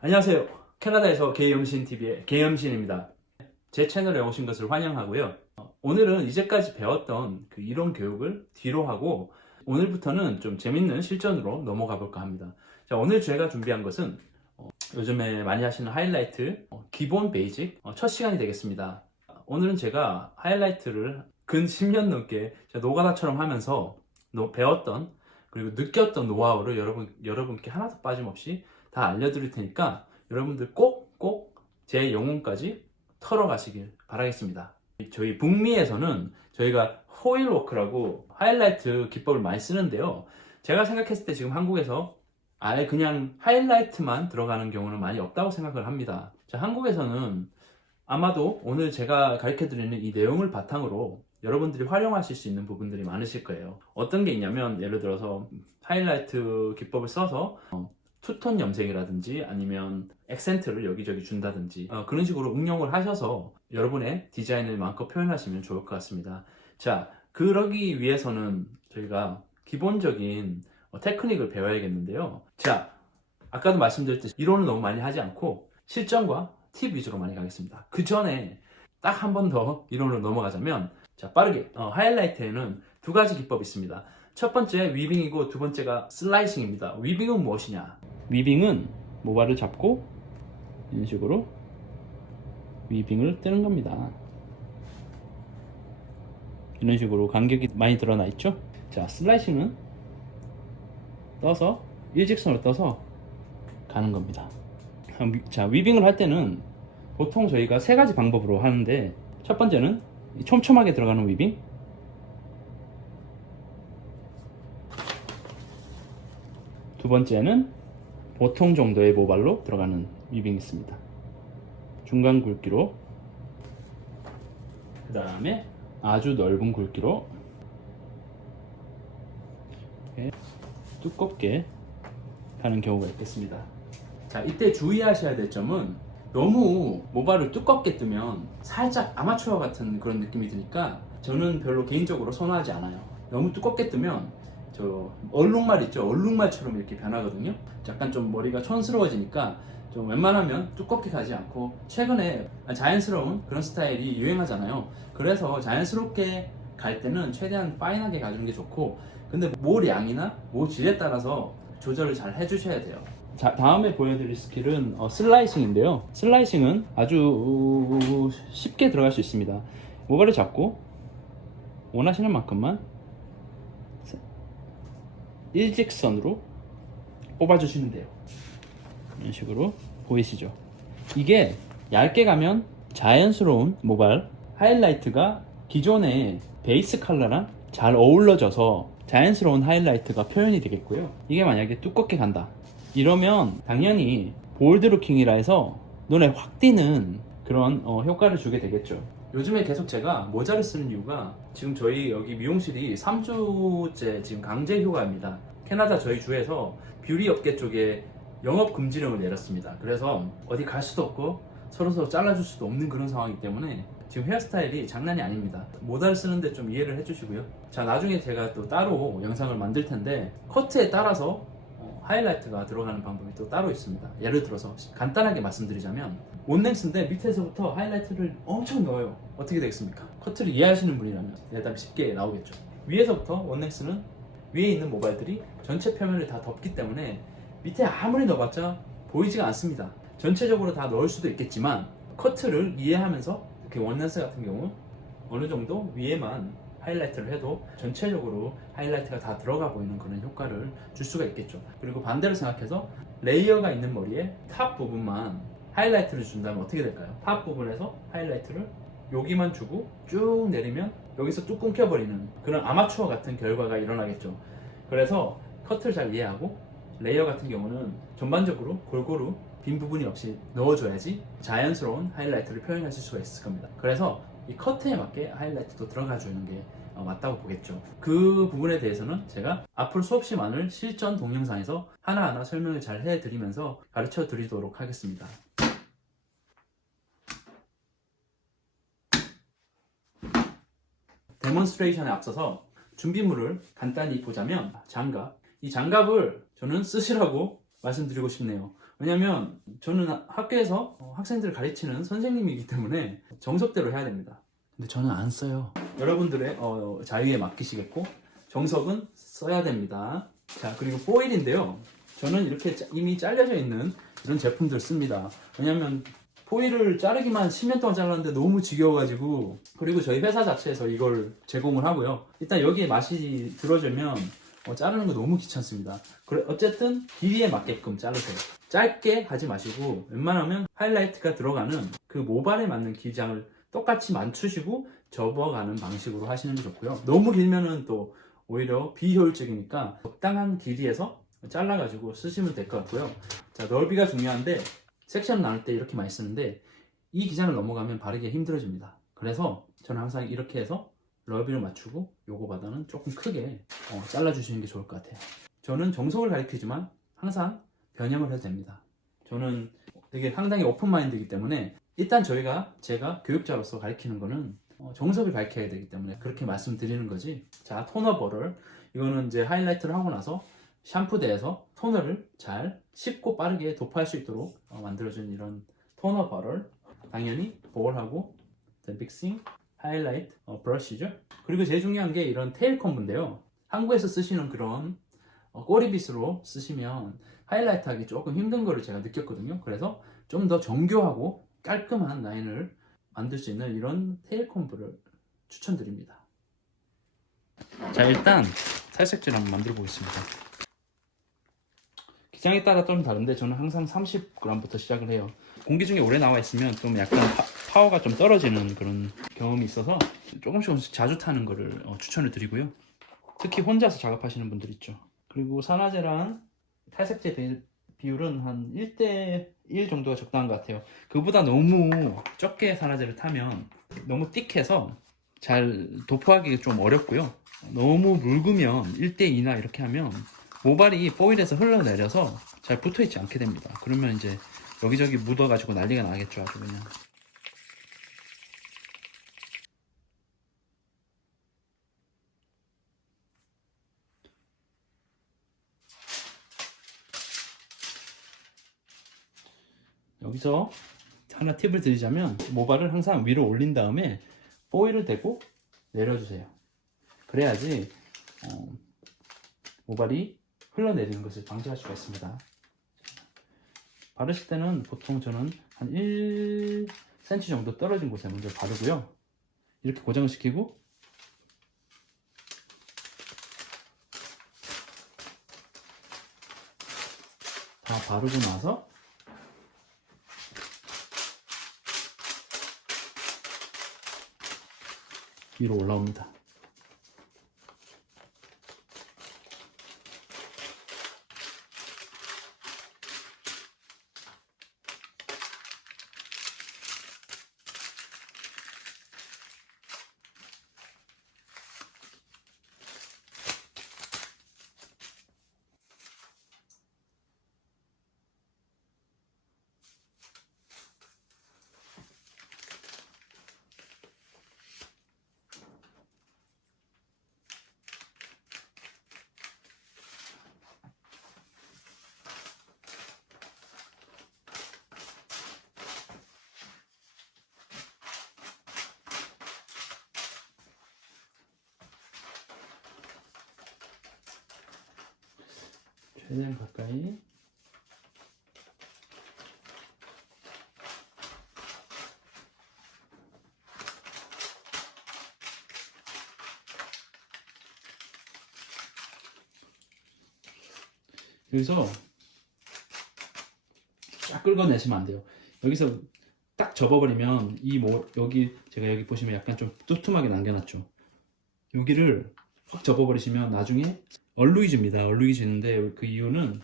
안녕하세요. 캐나다에서 게이엄신TV의 게이엄신입니다. 제 채널에 오신 것을 환영하고요. 오늘은 이제까지 배웠던 그 이론 교육을 뒤로 하고 오늘부터는 좀 재밌는 실전으로 넘어가 볼까 합니다. 자, 오늘 제가 준비한 것은 요즘에 많이 하시는 하이라이트 기본 베이직 첫 시간이 되겠습니다. 오늘은 제가 하이라이트를 근 10년 넘게 노가다처럼 하면서 배웠던 그리고 느꼈던 노하우를 여러분께 하나도 빠짐없이 다 알려드릴 테니까 여러분들 꼭 제 영혼까지 털어가시길 바라겠습니다. 저희 북미에서는 저희가 호일워크라고 하이라이트 기법을 많이 쓰는데요. 제가 생각했을 때 지금 한국에서 아예 그냥 하이라이트만 들어가는 경우는 많이 없다고 생각을 합니다. 자, 한국에서는 아마도 오늘 제가 가르쳐드리는 이 내용을 바탕으로 여러분들이 활용하실 수 있는 부분들이 많으실 거예요. 어떤 게 있냐면 예를 들어서 하이라이트 기법을 써서 투톤 염색이라든지 아니면 액센트를 여기저기 준다든지 그런 식으로 응용을 하셔서 여러분의 디자인을 마음껏 표현하시면 좋을 것 같습니다. 자, 그러기 위해서는 저희가 기본적인 테크닉을 배워야겠는데요. 자, 아까도 말씀드렸듯이 이론을 너무 많이 하지 않고 실전과 팁 위주로 많이 가겠습니다. 그 전에 딱 한 번 더 이론으로 넘어가자면, 자, 빠르게 하이라이트에는 두 가지 기법이 있습니다. 첫 번째 위빙이고 두 번째가 슬라이싱입니다. 위빙은 무엇이냐? 위빙은 모발을 잡고 이런 식으로 위빙을 뜨는 겁니다. 이런 식으로 간격이 많이 드러나 있죠? 자, 슬라이싱은 떠서 일직선으로 떠서 가는 겁니다. 자, 위빙을 할 때는 보통 저희가 세 가지 방법으로 하는데, 첫 번째는 촘촘하게 들어가는 위빙, 두 번째는 보통 정도의 모발로 들어가는 위빙이 있습니다. 중간 굵기로, 그 다음에 아주 넓은 굵기로 이렇게 두껍게 가는 경우가 있겠습니다. 자, 이때 주의하셔야 될 점은 너무 모발을 두껍게 뜨면 살짝 아마추어 같은 그런 느낌이 드니까 저는 별로 개인적으로 선호하지 않아요. 너무 두껍게 뜨면 저 얼룩말 있죠? 얼룩말처럼 이렇게 변하거든요. 약간 좀 머리가 촌스러워지니까 좀 웬만하면 두껍게 가지 않고, 최근에 자연스러운 그런 스타일이 유행하잖아요. 그래서 자연스럽게 갈 때는 최대한 파인하게 가주는 게 좋고, 근데 모 양이나 모 질에 따라서 조절을 잘 해주셔야 돼요. 자, 다음에 보여드릴 스킬은 슬라이싱인데요. 슬라이싱은 아주 쉽게 들어갈 수 있습니다. 모발을 잡고 원하시는 만큼만 일직선으로 뽑아주시면 돼요. 이런 식으로 보이시죠? 이게 얇게 가면 자연스러운 모발 하이라이트가 기존의 베이스 컬러랑 잘 어우러져서 자연스러운 하이라이트가 표현이 되겠고요. 이게 만약에 두껍게 간다 이러면 당연히 볼드 루킹이라 해서 눈에 확 띄는 그런 효과를 주게 되겠죠. 요즘에 계속 제가 모자를 쓰는 이유가, 지금 저희 여기 미용실이 3주째 지금 강제 휴가입니다. 캐나다 저희 주에서 뷰티 업계 쪽에 영업 금지령을 내렸습니다. 그래서 어디 갈 수도 없고 서로 잘라줄 수도 없는 그런 상황이기 때문에 지금 헤어스타일이 장난이 아닙니다. 모자를 쓰는데 좀 이해를 해주시고요. 자, 나중에 제가 또 따로 영상을 만들 텐데 커트에 따라서 하이라이트가 들어가는 방법이 또 따로 있습니다. 예를 들어서 간단하게 말씀드리자면, 온넥스인데 밑에서부터 하이라이트를 엄청 넣어요. 어떻게 되겠습니까? 커트를 이해하시는 분이라면 대답이 쉽게 나오겠죠. 위에서부터 원넥스는 위에 있는 모발들이 전체 표면을 다 덮기 때문에 밑에 아무리 넣어봤자 보이지가 않습니다. 전체적으로 다 넣을 수도 있겠지만, 커트를 이해하면서 이렇게 원넥스 같은 경우 어느 정도 위에만 하이라이트를 해도 전체적으로 하이라이트가 다 들어가 보이는 그런 효과를 줄 수가 있겠죠. 그리고 반대로 생각해서 레이어가 있는 머리에 탑 부분만 하이라이트를 준다면 어떻게 될까요? 탑 부분에서 하이라이트를 여기만 주고 쭉 내리면 여기서 뚝 끊겨버리는 그런 아마추어 같은 결과가 일어나겠죠. 그래서 커트를 잘 이해하고, 레이어 같은 경우는 전반적으로 골고루 빈 부분이 없이 넣어줘야지 자연스러운 하이라이트를 표현하실 수가 있을 겁니다. 그래서 이 커트에 맞게 하이라이트도 들어가 주는 게 맞다고 보겠죠. 그 부분에 대해서는 제가 앞으로 수없이 많은 실전 동영상에서 하나하나 설명을 잘 해드리면서 가르쳐 드리도록 하겠습니다. 데몬스트레이션에 앞서서 준비물을 간단히 보자면, 장갑. 이 장갑을 저는 쓰시라고 말씀드리고 싶네요. 왜냐면 저는 학교에서 학생들을 가르치는 선생님이기 때문에 정석대로 해야 됩니다. 근데 저는 안 써요. 여러분들의 자유에 맡기시겠고 정석은 써야 됩니다. 자, 그리고 포일인데요. 저는 이렇게 이미 잘려져 있는 이런 제품들 씁니다. 왜냐면 포일을 자르기만 10년 동안 잘랐는데 너무 지겨워가지고. 그리고 저희 회사 자체에서 이걸 제공을 하고요. 일단 여기에 맛이 들어지면 자르는 거 너무 귀찮습니다. 그래, 어쨌든 길이에 맞게끔 자르세요. 짧게 하지 마시고 웬만하면 하이라이트가 들어가는 그 모발에 맞는 기장을 똑같이 맞추시고 접어가는 방식으로 하시는 게 좋고요. 너무 길면은 또 오히려 비효율적이니까 적당한 길이에서 잘라가지고 쓰시면 될 것 같고요. 자, 넓이가 중요한데 섹션 나눌 때 이렇게 많이 쓰는데 이 기장을 넘어가면 바르기가 힘들어집니다. 그래서 저는 항상 이렇게 해서 넓이를 맞추고 요거보다는 조금 크게 잘라주시는 게 좋을 것 같아요. 저는 정석을 가르치지만 항상 변형을 해도 됩니다. 저는 되게 상당히 오픈마인드이기 때문에 일단 제가 교육자로서 가르치는 거는 정석을 가르쳐야 되기 때문에 그렇게 말씀드리는 거지. 자, 토너버를 이거는 이제 하이라이트를 하고 나서 샴푸대에서 토너를 잘 쉽고 빠르게 도포할 수 있도록 만들어준 이런 토너버를 당연히 볼하고 빅싱 하이라이트 브러쉬죠. 그리고 제일 중요한 게 이런 테일 컴브인데요. 한국에서 쓰시는 그런 꼬리빗으로 쓰시면 하이라이트 하기 조금 힘든 거를 제가 느꼈거든요. 그래서 좀 더 정교하고 깔끔한 라인을 만들 수 있는 이런 테일 컴브를 추천드립니다. 자, 일단 살색질 한번 만들어 보겠습니다. 기장에 따라 좀 다른데 저는 항상 30g부터 시작을 해요. 공기 중에 오래 나와 있으면 좀 약간 파워가 좀 떨어지는 그런 경험이 있어서 조금씩 자주 타는 거를 추천을 드리고요. 특히 혼자서 작업하시는 분들 있죠. 그리고 산화제랑 탈색제 비율은 한 1대1 정도가 적당한 것 같아요. 그보다 너무 적게 산화제를 타면 너무 띡해서 잘 도포하기 좀 어렵고요. 너무 묽으면 1대2나 이렇게 하면 모발이 포일에서 흘러내려서 잘 붙어있지 않게 됩니다. 그러면 이제 여기저기 묻어가지고 난리가 나겠죠. 아주 그냥. 여기서 하나 팁을 드리자면 모발을 항상 위로 올린 다음에 포일을 대고 내려주세요. 그래야지 모발이 흘러내리는 것을 방지할 수가 있습니다. 바르실 때는 보통 저는 한 1cm 정도 떨어진 곳에 먼저 바르고요. 이렇게 고정을 시키고 다 바르고 나서 위로 올라옵니다. 최대한 가까이. 여기서 쫙 긁어내시면 안 돼요. 여기서 딱 접어버리면 여기 제가 여기 보시면 약간 좀 두툼하게 남겨놨죠. 여기를 확 접어버리시면 나중에 얼룩이집니다. 얼룩이 지는데 그 이유는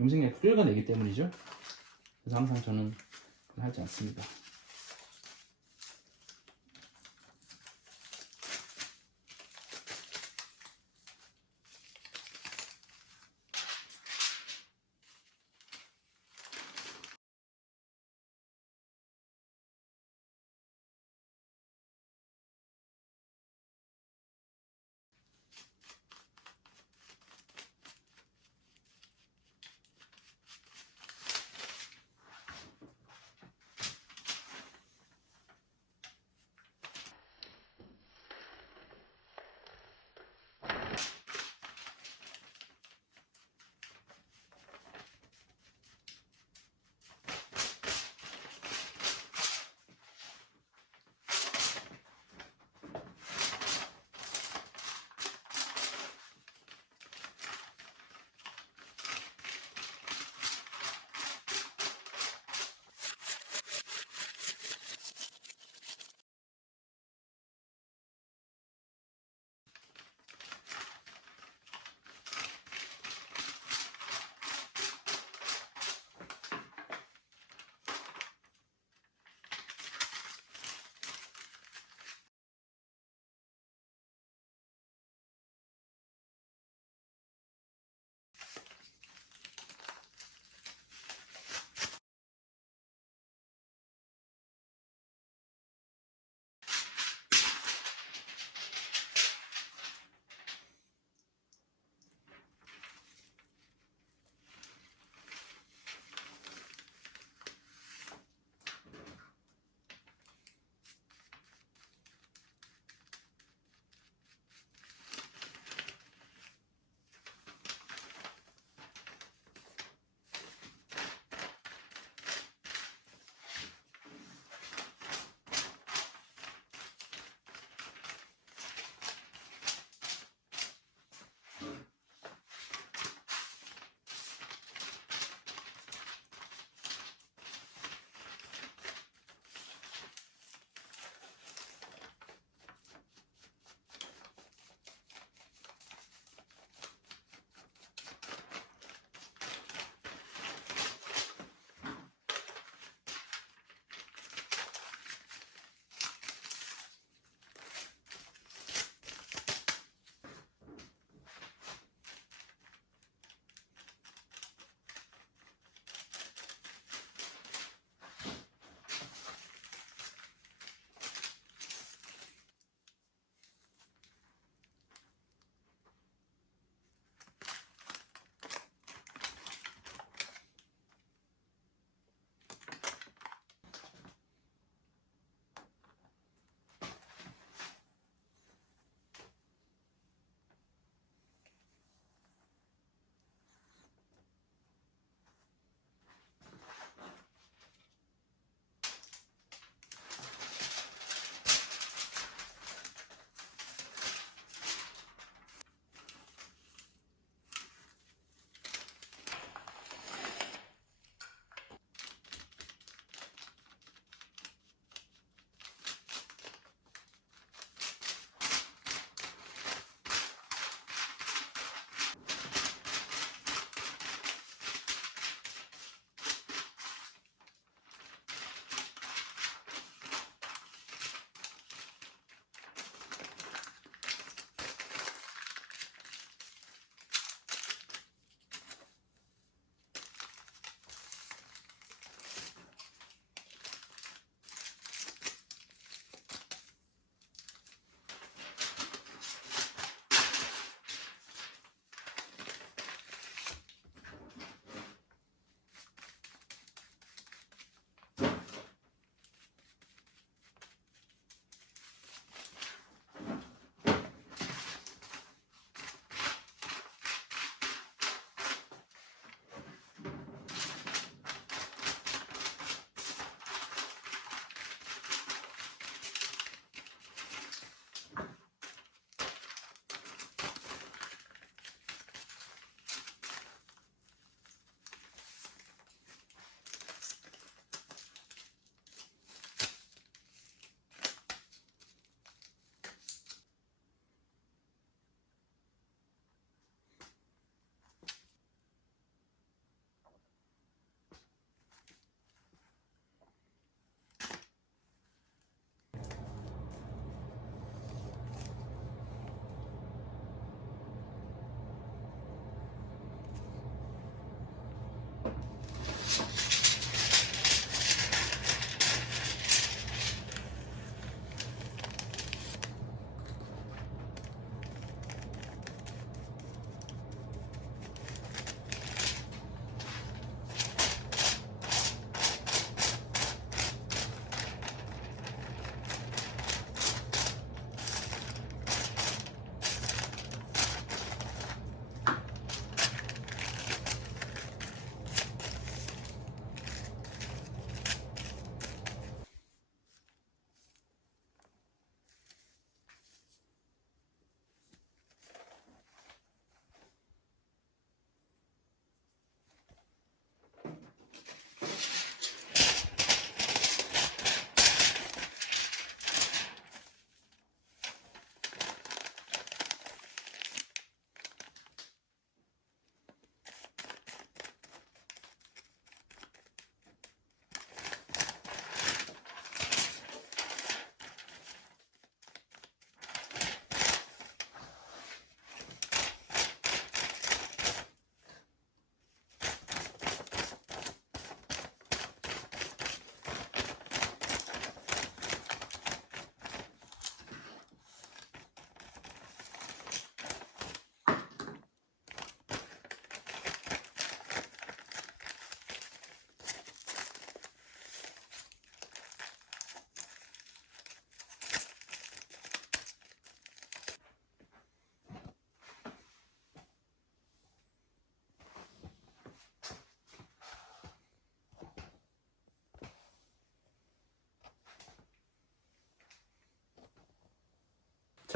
염색약을 긁어내기 때문이죠. 그래서 항상 저는 하지 않습니다.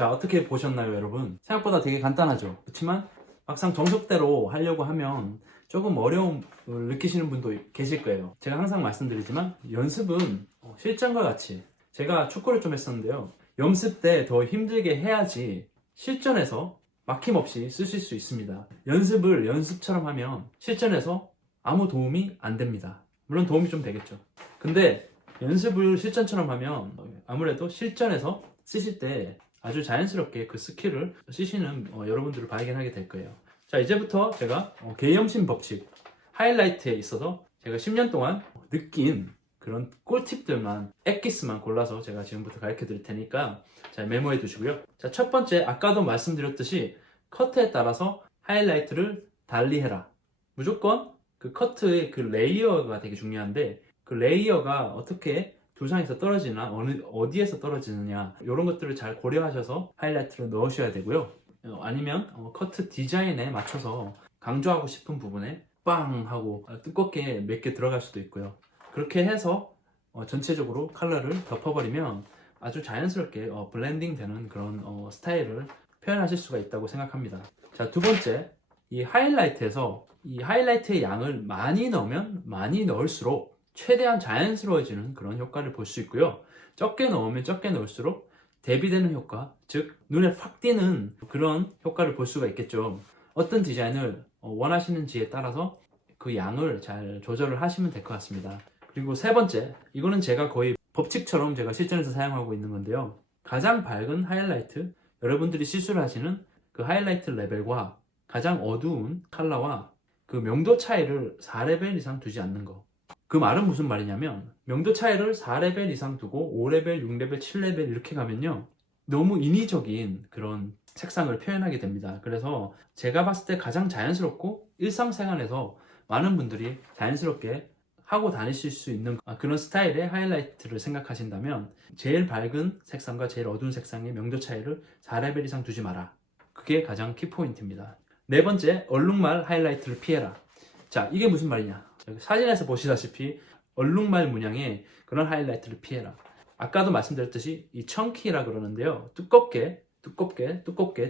자, 어떻게 보셨나요, 여러분? 생각보다 되게 간단하죠. 그렇지만 막상 정석대로 하려고 하면 조금 어려움을 느끼시는 분도 계실 거예요. 제가 항상 말씀드리지만 연습은 실전과 같이, 제가 축구를 좀 했었는데요, 연습 때 더 힘들게 해야지 실전에서 막힘없이 쓰실 수 있습니다. 연습을 연습처럼 하면 실전에서 아무 도움이 안 됩니다. 물론 도움이 좀 되겠죠. 근데 연습을 실전처럼 하면 아무래도 실전에서 쓰실 때 아주 자연스럽게 그 스킬을 쓰시는 여러분들을 발견하게 될 거예요. 자, 이제부터 제가 계엄신 법칙 하이라이트에 있어서 제가 10년 동안 느낀 그런 꿀팁들만, 엑기스만 골라서 제가 지금부터 가르쳐 드릴 테니까 잘 메모해 두시고요. 자, 첫 번째, 아까도 말씀드렸듯이 커트에 따라서 하이라이트를 달리해라. 무조건 그 커트의 그 레이어가 되게 중요한데, 그 레이어가 어떻게 두상에서 떨어지나 어디에서 떨어지느냐, 이런 것들을 잘 고려하셔서 하이라이트를 넣으셔야 되고요. 아니면 커트 디자인에 맞춰서 강조하고 싶은 부분에 빵 하고 두껍게 몇 개 들어갈 수도 있고요. 그렇게 해서 전체적으로 컬러를 덮어버리면 아주 자연스럽게 블렌딩 되는 그런 스타일을 표현하실 수가 있다고 생각합니다. 자, 두 번째, 이 하이라이트에서 이 하이라이트의 양을 많이 넣으면 많이 넣을수록 최대한 자연스러워지는 그런 효과를 볼 수 있고요. 적게 넣으면 적게 넣을수록 대비되는 효과, 즉 눈에 확 띄는 그런 효과를 볼 수가 있겠죠. 어떤 디자인을 원하시는지에 따라서 그 양을 잘 조절을 하시면 될 것 같습니다. 그리고 세 번째, 이거는 제가 거의 법칙처럼 제가 실전에서 사용하고 있는 건데요. 가장 밝은 하이라이트, 여러분들이 실수를 하시는 그 하이라이트 레벨과 가장 어두운 컬러와 그 명도 차이를 4레벨 이상 두지 않는 거. 그 말은 무슨 말이냐면, 명도 차이를 4레벨 이상 두고 5레벨, 6레벨, 7레벨 이렇게 가면요, 너무 인위적인 그런 색상을 표현하게 됩니다. 그래서 제가 봤을 때 가장 자연스럽고 일상생활에서 많은 분들이 자연스럽게 하고 다니실 수 있는 그런 스타일의 하이라이트를 생각하신다면, 제일 밝은 색상과 제일 어두운 색상의 명도 차이를 4레벨 이상 두지 마라. 그게 가장 키포인트입니다. 네 번째, 얼룩말 하이라이트를 피해라. 자, 이게 무슨 말이냐, 사진에서 보시다시피 얼룩말 문양의 그런 하이라이트를 피해라. 아까도 말씀드렸듯이 이 청키라 그러는데요, 두껍게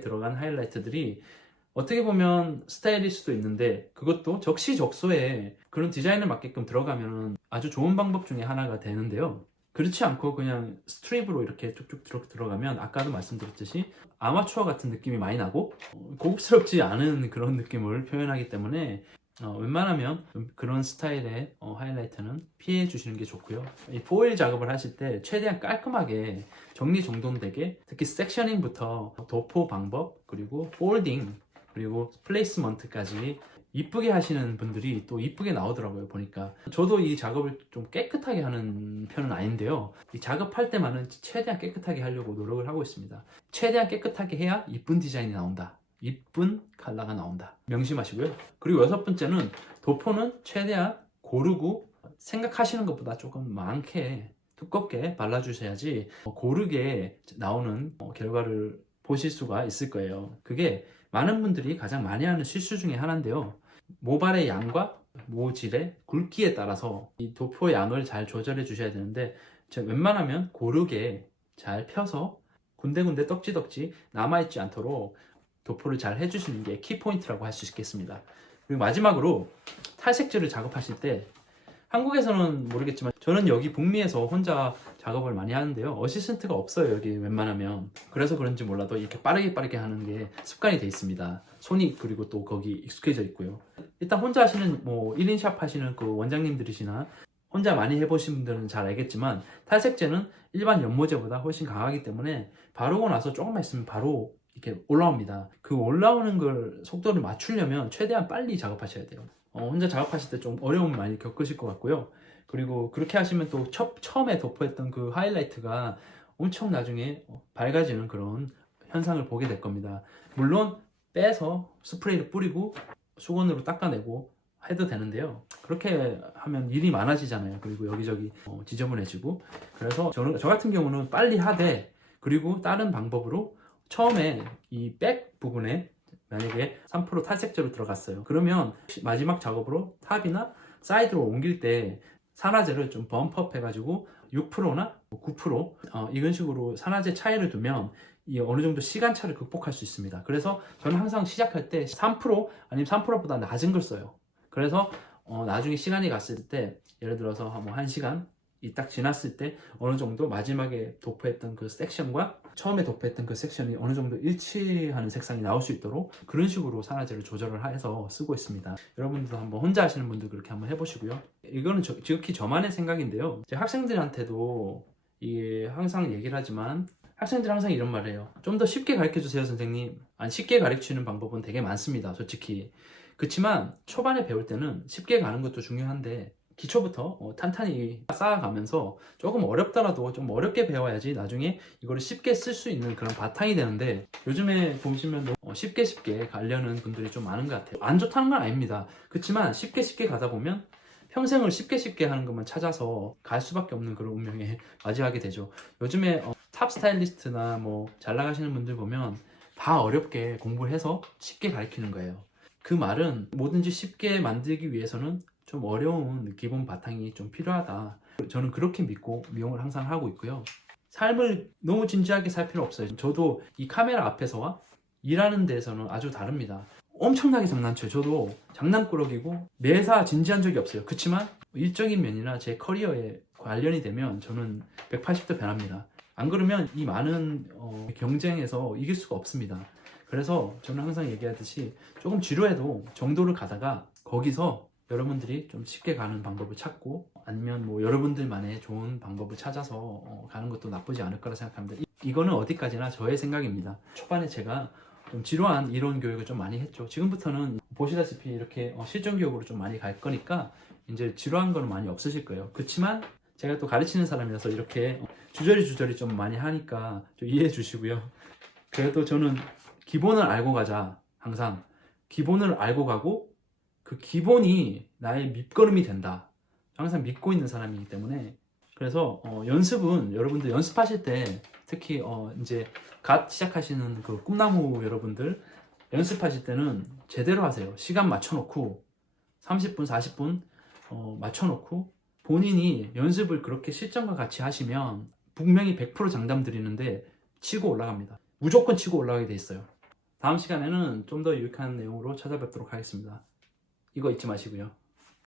들어간 하이라이트들이 어떻게 보면 스타일일 수도 있는데, 그것도 적시적소에 그런 디자인에 맞게끔 들어가면 아주 좋은 방법 중에 하나가 되는데요, 그렇지 않고 그냥 스트립으로 이렇게 쭉쭉 들어가면 아까도 말씀드렸듯이 아마추어 같은 느낌이 많이 나고 고급스럽지 않은 그런 느낌을 표현하기 때문에 웬만하면 그런 스타일의 하이라이트는 피해 주시는 게 좋고요. 이 포일 작업을 하실 때 최대한 깔끔하게 정리정돈되게, 특히 섹셔닝부터 도포 방법, 그리고 폴딩, 그리고 플레이스먼트까지 이쁘게 하시는 분들이 또 이쁘게 나오더라고요, 보니까. 저도 이 작업을 좀 깨끗하게 하는 편은 아닌데요, 이 작업할 때만은 최대한 깨끗하게 하려고 노력을 하고 있습니다. 최대한 깨끗하게 해야 이쁜 디자인이 나온다, 이쁜 컬러가 나온다, 명심하시고요. 그리고 여섯 번째는, 도포는 최대한 고르고 생각하시는 것보다 조금 많게 두껍게 발라주셔야지 고르게 나오는 결과를 보실 수가 있을 거예요. 그게 많은 분들이 가장 많이 하는 실수 중에 하나인데요, 모발의 양과 모질의 굵기에 따라서 이 도포의 양을 잘 조절해 주셔야 되는데, 제가 웬만하면 고르게 잘 펴서 군데군데 떡지덕지 남아있지 않도록 도포를 잘 해주시는 게 키포인트라고 할 수 있겠습니다. 그리고 마지막으로, 탈색제를 작업하실 때, 한국에서는 모르겠지만 저는 여기 북미에서 혼자 작업을 많이 하는데요, 어시스턴트가 없어요, 여기 웬만하면. 그래서 그런지 몰라도 이렇게 빠르게 하는 게 습관이 돼 있습니다. 손이 그리고 또 거기 익숙해져 있고요. 일단 혼자 하시는 1인 샵 하시는 그 원장님들이시나 혼자 많이 해보신 분들은 잘 알겠지만, 탈색제는 일반 연모제보다 훨씬 강하기 때문에 바르고 나서 조금만 있으면 바로 이렇게 올라옵니다. 그 올라오는 걸 속도를 맞추려면 최대한 빨리 작업하셔야 돼요. 혼자 작업하실 때 좀 어려움을 많이 겪으실 것 같고요. 그리고 그렇게 하시면 또 처음에 도포했던 그 하이라이트가 엄청 나중에 밝아지는 그런 현상을 보게 될 겁니다. 물론 빼서 스프레이를 뿌리고 수건으로 닦아내고 해도 되는데요, 그렇게 하면 일이 많아지잖아요. 그리고 여기저기 지저분해지고. 그래서 저 같은 경우는 빨리 하되, 그리고 다른 방법으로 처음에 이 백 부분에 만약에 3% 탈색제로 들어갔어요. 그러면 마지막 작업으로 탑이나 사이드로 옮길 때 산화제를 좀 범프업 해가지고 6%나 9% 이런 식으로 산화제 차이를 두면 이 어느 정도 시간차를 극복할 수 있습니다. 그래서 저는 항상 시작할 때 3% 아니면 3%보다 낮은 걸 써요. 그래서 나중에 시간이 갔을 때 예를 들어서 뭐 1시간 이 딱 지났을 때 어느 정도 마지막에 도포했던 그 섹션과 처음에 도포했던 그 섹션이 어느 정도 일치하는 색상이 나올 수 있도록 그런 식으로 산화제를 조절을 해서 쓰고 있습니다. 여러분들도 한번 혼자 하시는 분들 그렇게 한번 해보시고요. 이거는 지극히 저만의 생각인데요. 제 학생들한테도 이게 항상 얘기를 하지만 학생들 항상 이런 말을 해요. 좀 더 쉽게 가르쳐주세요 선생님. 아니 쉽게 가르치는 방법은 되게 많습니다 솔직히. 그렇지만 초반에 배울 때는 쉽게 가는 것도 중요한데 기초부터 탄탄히 쌓아가면서 조금 어렵더라도 좀 어렵게 배워야지 나중에 이거를 쉽게 쓸 수 있는 그런 바탕이 되는데 요즘에 보시면 쉽게 가려는 분들이 좀 많은 것 같아요. 안 좋다는 건 아닙니다. 그렇지만 쉽게 가다 보면 평생을 쉽게 하는 것만 찾아서 갈 수밖에 없는 그런 운명에 맞이하게 되죠. 요즘에 탑 스타일리스트나 뭐 잘 나가시는 분들 보면 다 어렵게 공부를 해서 쉽게 가르치는 거예요. 그 말은 뭐든지 쉽게 만들기 위해서는 좀 어려운 기본 바탕이 좀 필요하다. 저는 그렇게 믿고 미용을 항상 하고 있고요. 삶을 너무 진지하게 살 필요 없어요. 저도 이 카메라 앞에서와 일하는 데에서는 아주 다릅니다. 엄청나게 장난쳐요. 저도 장난꾸러기고 매사 진지한 적이 없어요. 그렇지만 일적인 면이나 제 커리어에 관련이 되면 저는 180도 변합니다. 안 그러면 이 많은 경쟁에서 이길 수가 없습니다. 그래서 저는 항상 얘기하듯이 조금 지루해도 정도를 가다가 거기서 여러분들이 좀 쉽게 가는 방법을 찾고 아니면 뭐 여러분들만의 좋은 방법을 찾아서 가는 것도 나쁘지 않을 거라 생각합니다. 이거는 어디까지나 저의 생각입니다. 초반에 제가 좀 지루한 이론 교육을 좀 많이 했죠. 지금부터는 보시다시피 이렇게 실전 교육으로 좀 많이 갈 거니까 이제 지루한 거는 많이 없으실 거예요. 그렇지만 제가 또 가르치는 사람이라서 이렇게 주저리 좀 많이 하니까 좀 이해해 주시고요. 그래도 저는 기본을 알고 가자. 항상 기본을 알고 가고 그 기본이 나의 밑거름이 된다. 항상 믿고 있는 사람이기 때문에 그래서 연습은 여러분들 연습하실 때 특히 이제 갓 시작하시는 그 꿈나무 여러분들 연습하실 때는 제대로 하세요. 시간 맞춰놓고 30분, 40분 맞춰놓고 본인이 연습을 그렇게 실전과 같이 하시면 분명히 100% 장담 드리는데 치고 올라갑니다. 무조건 치고 올라가게 돼 있어요. 다음 시간에는 좀 더 유익한 내용으로 찾아뵙도록 하겠습니다. 이거 잊지 마시고요.